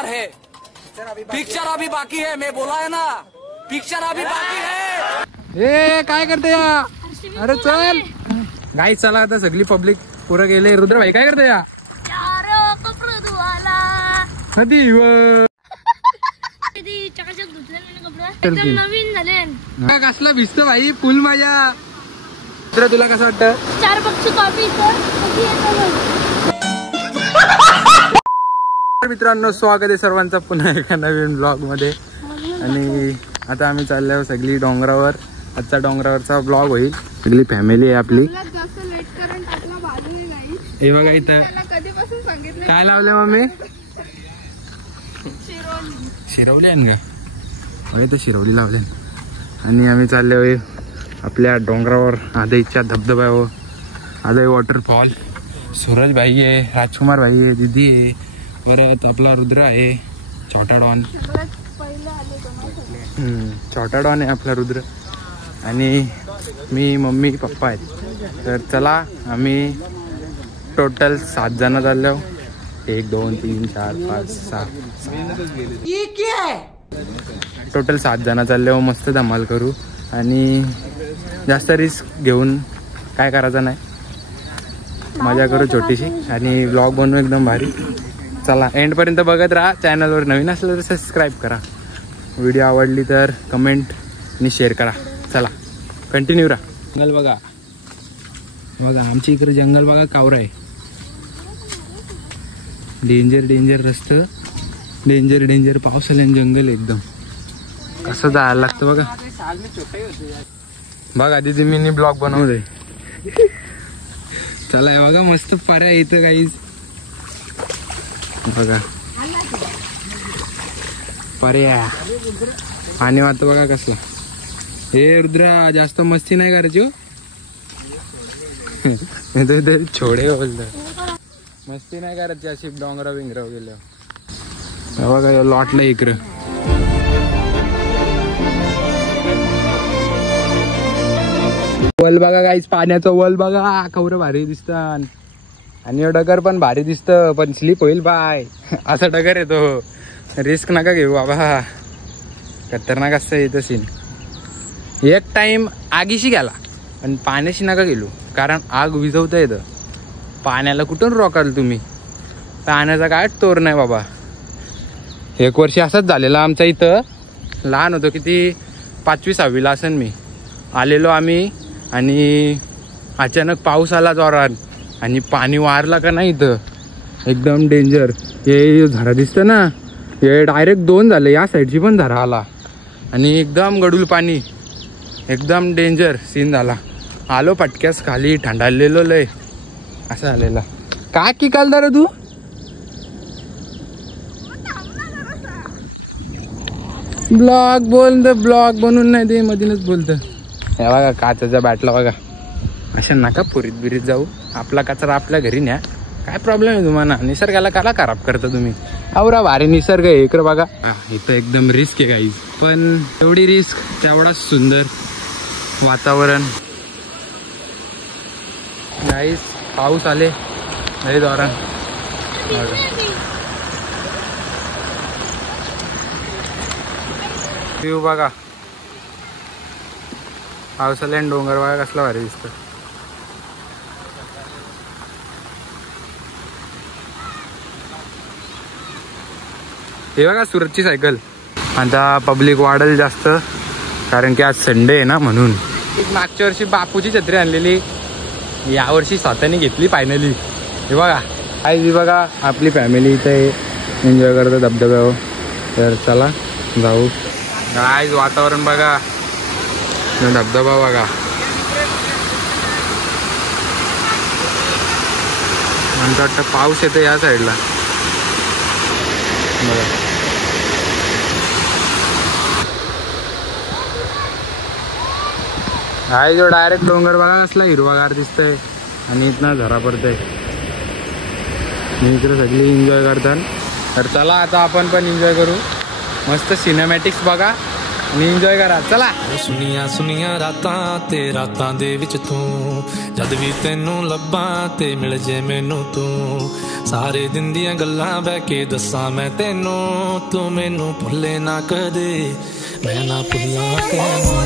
तैयार है, पिक्चर अभी बाकी है, मैं बोला है ना, पिक्चर अभी बाकी है। ए काय करते या? अरे चल गाई, चला आता सगळी पब्लिक पुरं गेले. रुद्र भाई काय करते या? कपडे धुवायला कधी चकाचक धुतले एकदम नवीन झाले. कसला भिजतो भाई फुल माझ्या. रुद्र तुला कसं वाटतं? स्टारबक्सची कॉफी मित्रांनो, स्वागत आहे सर्वांचं पुन्हा एका नवीन ब्लॉग मध्ये. आणि आता आम्ही चाललो आहोत सगळी डोंगरावर. आजचा डोंगरावरचा ब्लॉग होईल. सगळी फॅमिली आहे आपली. हे बघा इथं काय लावले मम्मी? शिरवली आहे का? बघा इथं शिरवली लावले. आणि आम्ही चाललो आपल्या डोंगरावर आदईच्या धबधब्यावर. आदई वॉटरफॉल. सूरज भाई आहे, राजकुमार भाई आहे, दीदी आहे, परत आपला रुद्र आहे, छोटा डॉन. छोटा डॉन आहे आपला रुद्र. आणि मी, मम्मी, पप्पा आहेत. तर चला आम्ही टोटल 7 जण चाललो. 1 2 3 4 5 6 टोटल 7 जण चाललो. मस्त धमाल करू आणि जास्त रिस्क घेऊन काय करायचं नाही, मजा करू छोटीशी आणि व्लॉग बनवू एकदम भारी. चला एंड पर्यंत बघत राहा. चॅनलवर नवीन असलं तर सबस्क्राईब करा. व्हिडिओ आवडली तर कमेंट आणि शेअर करा. चला कंटिन्यू राहा. जंगल बघा, बघा आमच्या इकडे जंगल बघा, कावरा आहे. डेंजर डेंजर रस्ते, डेंजर डेंजर पावसाळ्यात जंगल एकदम कसं जायला लागतं बघा. बघा दीदी मिनी ब्लॉग बनवते. चला बघा मस्त पर्याय इथं काहीच बघा पर्याय. पाणी वाटतं बघा कसं. हे रुद्रा जास्त मस्ती नाही करायची. छोडे बोलत मस्ती नाही करायची अशी डोंगरा बिंगरा गेलं. बघा लॉटलं इकडं. वल बघा काहीच, पाण्याचं वल बघा, कवर भारी दिसतात. आणि डगर पण भारी दिसतं, पण स्लिप होईल बाय. असा डगर येतो. रिस्क नका घेऊ बाबा, खतरनाक असतं येतं सीन. एक टाइम आगीशी गेला पण पाण्याशी नका गेलो, कारण आग विझवता येतं. पाण्याला कुठून रोकाल तुम्ही? पाण्याचा काय तोर नाही बाबा. 1 वर्ष असंच झालेलं आमच्या इथं. लहान होतो, किती 5वी 6वीला असेल मी. आलेलो आम्ही आणि अचानक पाऊस आला जोरात आणि पाणी वारला का नाही इथं एकदम डेंजर. हे झरा दिसतं ना, हे डायरेक्ट 2 झाले. या साईडची पण झरा आला आणि एकदम गडूल पाणी, एकदम डेंजर सीन झाला. आलो पटक्यास खाली, थंडाळलेलो लय असं झालेला. काय की कालदार तू? ब्लॉग बोल, तर ब्लॉग बनवून नाही ते मधीनच बोलतं. हे बघा काचाच्या बॅटला बघा. अशा नका पुरीत बिरीत जाऊ. आपला कचरा आपल्या घरी न्या. काय प्रॉब्लेम आहे तुम्हाला? निसर्गाला काला खराब करता तुम्ही? आवरा भारी निसर्ग आहे इकडं बघा. इथं एकदम रिस्क आहे गाईज, पण एवढी रिस्क तेवढाच सुंदर वातावरण. गाईज पाऊस आले लई जोरात. व्ह्यू बघा पावसाळ्यात डोंगर बघा कसला भारी दिसतं. हे बघा सुरतची सायकल. आता पब्लिक वाढेल जास्त, कारण की आज संडे आहे ना म्हणून. मागच्या वर्षी बापूची छत्री आणलेली, यावर्षी स्वतःने घेतली फायनली. हे बघा आई बघा आपली फॅमिली इथे एन्जॉय करतो धबधब्यावर. तर चला जाऊ. गाईज वातावरण बघा, धबधबा बघा. म्हणतो वाटतं पाऊस येतो या साईडला बघा. हाय जो डायरेक्ट डोंगर बघा कसला हिरवागार दिसतंय आणि इथनं झरा पडतंय. इकडे सगळी एन्जॉय करतात. तर चला आता आपण पण एन्जॉय करू. मस्त सिनेमॅटिक्स बघा आणि एन्जॉय करा. चला. सुनिया सुनिया रातां ते रातां दे विच तूं, जद भी तैनूं लब्बां ते मिल जे मैनूं तूं, सारे दिन दियां गल्लां बह के दस्सां मैं तेनू, तू मैनू भुल्ले ना कदे, मैं ना भुल्ला तैनू।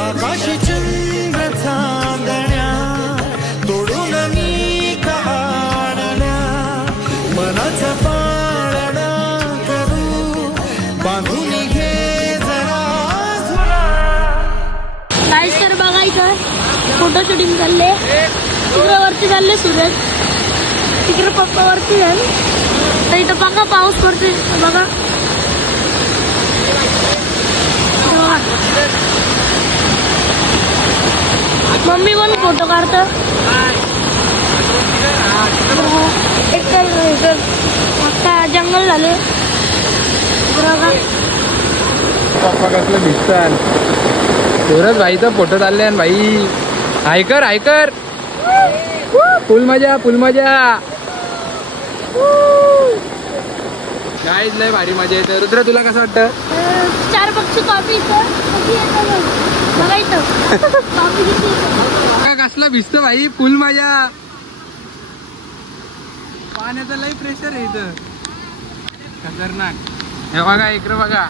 आकाश चंद्र चांदण्या तोडून मी काढल्या, मनाचा पाळणा करू बांधून घे जरा झुला. गाईस तर बघा इथं फोटो शूटिंग चालले, तिकडे वरती चालले सूरज, तिकडे पप्पा वरती झाले, तर इथं बघा पाऊस पडतोय बघा. मम्मी पण फोटो काढत एक तर जंगल झाले. पप्पा कसलं दिसतात. सूरज भाईचा फोटो चालले भाई. ऐकर ऐकर, फुल मजा फुल मजा. गाईज लय भारी मजा येते. रुद्र तुला कसं वाटतं? 4 पक्षी कॉफी बघा इथं कॉफी कसला भिजत भाई, फुल मजा. पाण्याचं लय प्रेशर आहे इथं, खतरनाक. हे बघा इकडं बघा,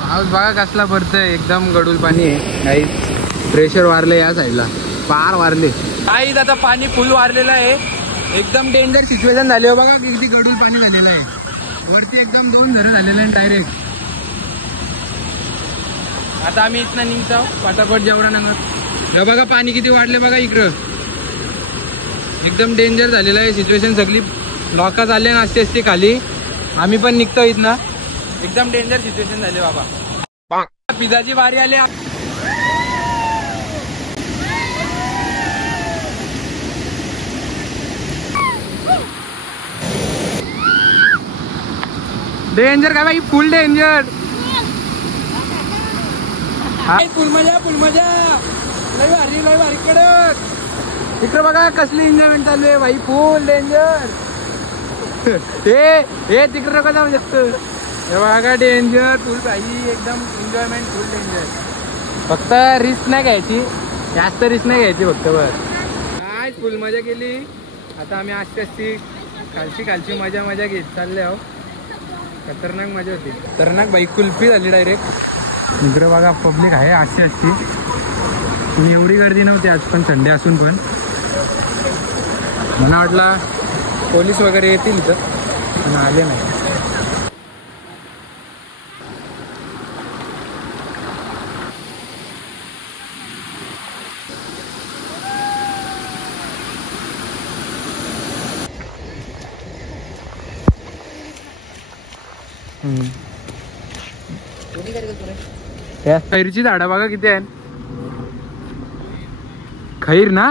पाऊस बघा कसला पडतंय, एकदम गडूल पाणी आहे. काही प्रेशर वारले या साईडला, पार वारले. काहीच आता पाणी फुल वारलेलं आहे. एकदम डेंजर सिच्युएशन झाली हो बघा, किती गडूल पाणी झालेलं आहे. वरती एकदम 2 झरं झालेलं आहे डायरेक्ट. आता आम्ही इथनं निघतो पटापट जेवढा नगर. बघा पाणी किती वाढले बघा इकडं, एकदम डेंजर झालेलं आहे सिच्युएशन. सगळी लोक चालले ना असते असते खाली, आम्ही पण निघतो इथनं. एकदम डेंजर सिच्युएशन झाले बाबा. पिझ्झाची बारी आली. डेंजर काय भाई, फुल डेंजर. फुल मजा फुल मजा, लय भारी कडक. इकडे बघा कसली एन्जॉयमेंट चालू आहे भाई, फुल डेंजर. हे तिकडे नका जाऊ शकतो. हे बघा डेंजर फुल भाई, एकदम एन्जॉयमेंट फुल डेंजर. फक्त रिस्क नाही घ्यायची, जास्त रिस्क नाही घ्यायची फक्त. बस काय फुल मजा केली. आता आम्ही आस्ते खालची मजा घेत चालले आहो. खतरनाक मजा होती, खतरनाक बाई. कुल्फी झाली डायरेक्ट. इकडे बघा पब्लिक आहे अशी. एवढी गर्दी नव्हती आज, पण संडे असून पण मला वाटला पोलीस वगैरे येतील इथं, पण आले नाही. खैरची झाडं बघा किती आहेत. खैर ना,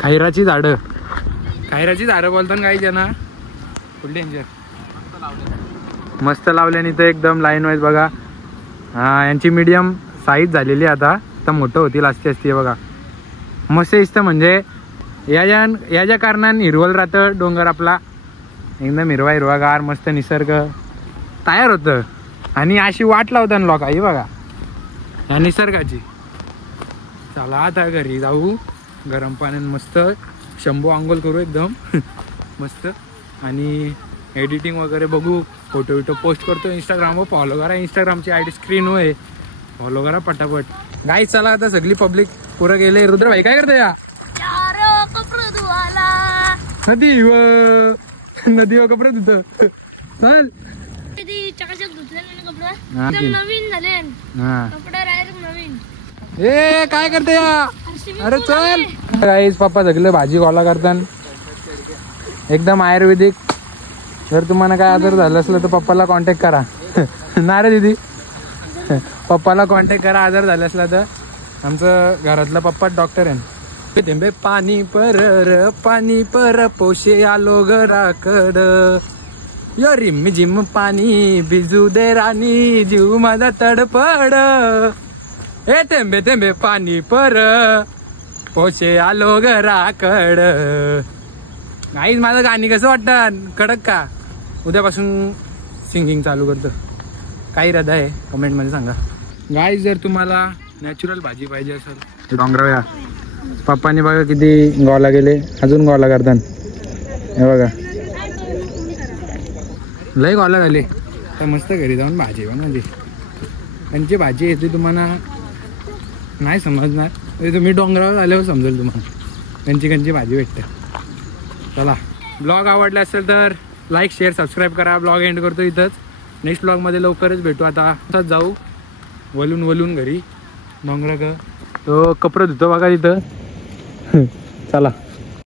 खैराची झाडं बोलतात काही जण. फुल डेंजर, मस्त लावल्याने तर एकदम लाईन वाईज बघा. हा यांची मीडियम साईज झालेली आता मोठं होतील असते असते बघा. मस्त दिसतं म्हणजे या ज्या कारणाने हिरवल राहतं डोंगर आपला. एकदम हिरवागार मस्त निसर्ग तयार होतं. आणि अशी वाट लावतात लोक ही बघा या निसर्गाची. चला आता घरी जाऊ, गरम पाण्यात मस्त शंभू आंघोळ करू एकदम मस्त. आणि एडिटिंग वगैरे बघू, फोटो पोस्ट करतो इंस्टाग्रामवर. फॉलो करा, इंस्टाग्रामची ID स्क्रीन होय, फॉलो करा पटापट. गाईस चला आता सगळी पब्लिक पुरं गेले. रुद्र भाई काय करते या नदीवर कपडे धुत. चल चकाचक धुतले कपडे, नवीन झाले कपडे डायरेक्ट नवीन. ए काय करते या, अरे चल. गाईस पप्पा सगळे भाजी गोळा करतात एकदम आयुर्वेदिक. जर तुम्हाला काय आजार झाला असलं तर पप्पाला कॉन्टॅक्ट करा. ना रे दीदी, पप्पाला कॉन्टॅक्ट करा आजार झाला असला तर. आमचं घरातला पप्पा डॉक्टर आहे. थेंबे पाणी पर पोशे आलो घराकड यो रिम जिम पाणी भिजू दे राणी जीव माझा तडपड हे थेंबे थेंबे पाणी पर पोशे आलो घराकड. गाईज माझं गाणी कसं वाटतं कडक का? उद्यापासून सिंगिंग चालू करतो. काही रद्द आहे कमेंट मध्ये सांगा. गाईज जर तुम्हाला नॅचरल भाजी पाहिजे असेल डोंगराव या. पप्पाने बघा किती गॉला गेले अजून गॉला करतात. हे बघा लय गॉला झाले. तर मस्त घरी जाऊन भाजी बनवायची. त्यांची भाजी येते तुम्हाला नाही समजणार. तुम्ही डोंगरावर आल्यावर समजेल तुम्हाला त्यांची भाजी भेटते. चला ब्लॉग आवडला असेल तर लाईक शेअर सबस्क्राईब करा. ब्लॉग एंड करतो इथंच. नेक्स्ट ब्लॉगमध्ये लवकरच भेटू. आता जाऊ वलून घरी डोंगरा तो कपडे धुतो बघा तिथं. चला.